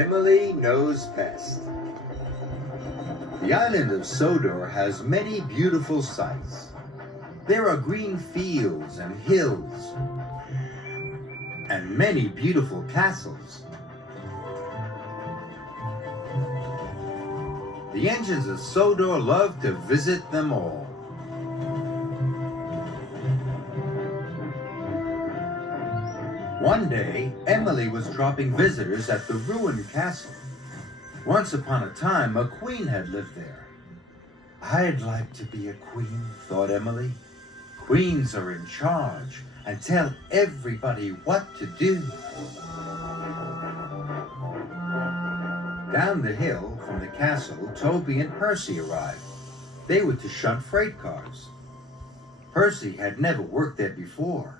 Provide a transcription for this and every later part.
Emily Knows Best. The island of Sodor has many beautiful sights. There are green fields and hills, and many beautiful castles. The engines of Sodor love to visit them all. One day, Emily was dropping visitors at the ruined castle. Once upon a time, a queen had lived there. I'd like to be a queen, thought Emily. Queens are in charge and tell everybody what to do. Down the hill from the castle, Toby and Percy arrived. They were to shunt freight cars. Percy had never worked there before.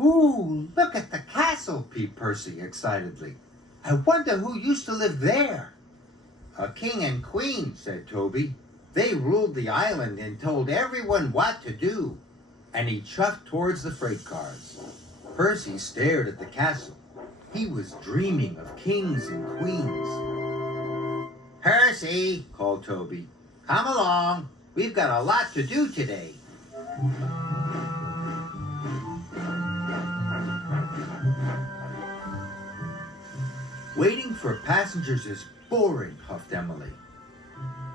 "Ooh, look at the castle," peeped Percy excitedly. "I wonder who used to live there." "A king and queen," said Toby. "They ruled the island and told everyone what to do." And he chuffed towards the freight cars. Percy stared at the castle. He was dreaming of kings and queens. "Percy," called Toby, "come along. We've got a lot to do today." Waiting for passengers is boring, huffed Emily.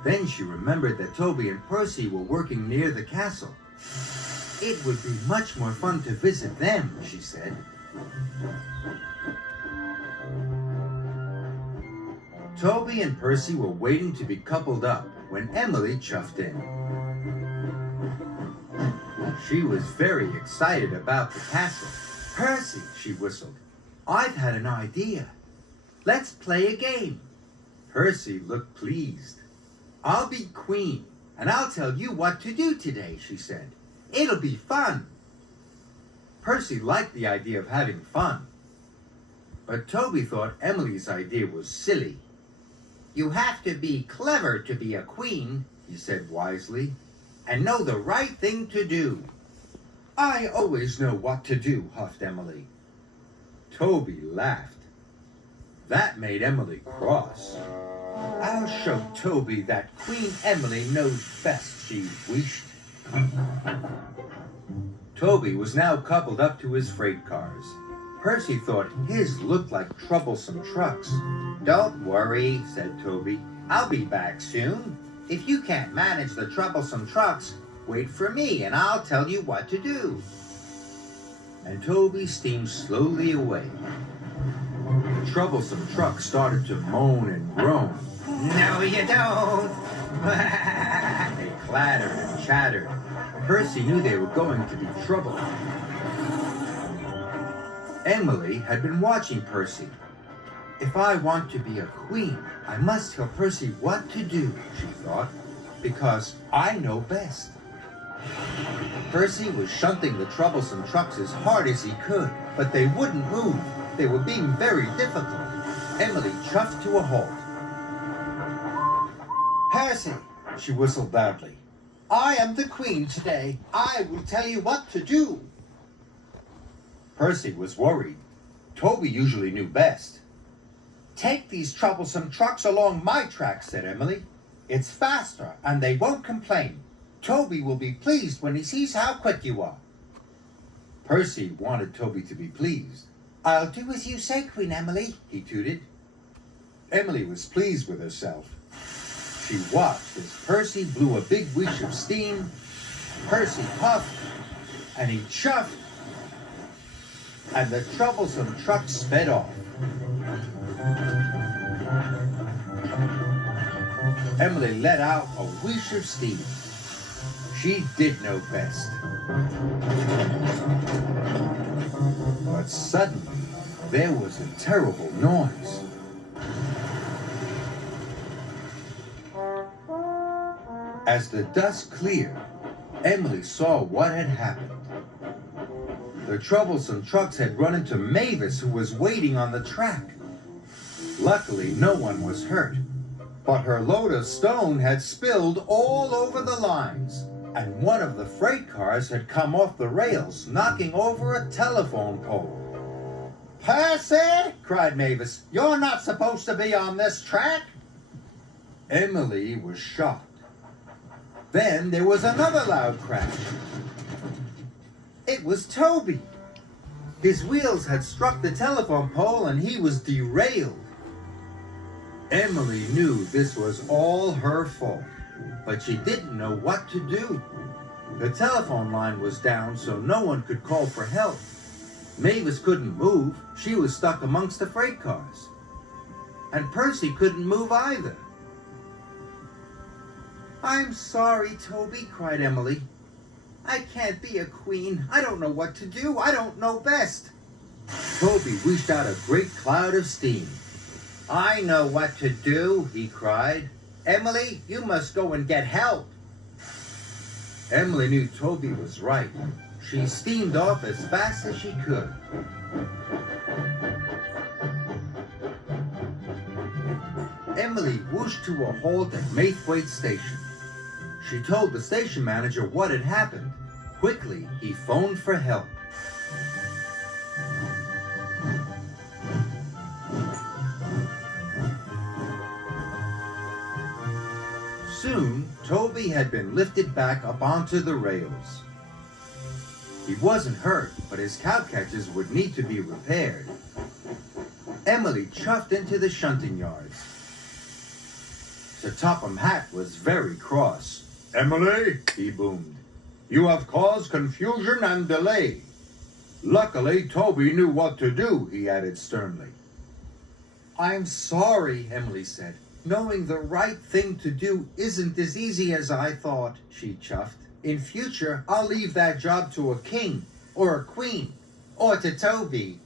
Then she remembered that Toby and Percy were working near the castle. It would be much more fun to visit them, she said. Toby and Percy were waiting to be coupled up when Emily chuffed in. She was very excited about the castle. "Percy," she whistled, "I've had an idea. Let's play a game." Percy looked pleased. "I'll be queen, and I'll tell you what to do today," she said. "It'll be fun." Percy liked the idea of having fun, but Toby thought Emily's idea was silly. "You have to be clever to be a queen," he said wisely, "and know the right thing to do." "I always know what to do," huffed Emily. Toby laughed. That made Emily cross. "I'll show Toby that Queen Emily knows best," she wished. Toby was now coupled up to his freight cars. Percy thought his looked like troublesome trucks. "Don't worry," said Toby. "I'll be back soon. If you can't manage the troublesome trucks, wait for me and I'll tell you what to do." And Toby steamed slowly away. The troublesome truck started to moan and groan. "No, you don't." They clattered and chattered. Percy knew they were going to be trouble. Emily had been watching Percy. "If I want to be a queen, I must tell Percy what to do," she thought, "because I know best." Percy was shunting the troublesome trucks as hard as he could, but they wouldn't move. They were being very difficult. Emily chuffed to a halt. "Percy," she whistled loudly, "I am the queen today. I will tell you what to do." Percy was worried. Toby usually knew best. "Take these troublesome trucks along my tracks," said Emily. "It's faster, and they won't complain. Toby will be pleased when he sees how quick you are." Percy wanted Toby to be pleased. "I'll do as you say, Queen Emily," he tooted. Emily was pleased with herself. She watched as Percy blew a big whoosh of steam. Percy puffed, and he chuffed, and the troublesome truck sped off. Emily let out a whoosh of steam. She did know best. But suddenly, there was a terrible noise. As the dust cleared, Emily saw what had happened. The troublesome trucks had run into Mavis, who was waiting on the track. Luckily, no one was hurt, but her load of stone had spilled all over the lines, and one of the freight cars had come off the rails, knocking over a telephone pole. Percy, cried Mavis, you're not supposed to be on this track. Emily was shocked. Then there was another loud crash. It was Toby. His wheels had struck the telephone pole and he was derailed. Emily knew this was all her fault, but she didn't know what to do. The telephone line was down, so no one could call for help. Mavis couldn't move. She was stuck amongst the freight cars. And Percy couldn't move either. "I'm sorry, Toby," cried Emily. "I can't be a queen. I don't know what to do. I don't know best." Toby wished out a great cloud of steam. I know what to do, he cried. Emily, you must go and get help. Emily knew Toby was right. She steamed off as fast as she could. Emily whooshed to a halt at Maithwaite Station. She told the station manager what had happened. Quickly, he phoned for help. Soon, Toby had been lifted back up onto the rails. He wasn't hurt, but his cowcatchers would need to be repaired. Emily chuffed into the shunting yards. Sir Topham Hatt was very cross. "Emily," He boomed. "you have caused confusion and delay." Luckily, Toby knew what to do, he added sternly. "I'm sorry," Emily said. "Knowing the right thing to do isn't as easy as I thought," she chuffed. "In future, I'll leave that job to a king, or a queen, or to Toby."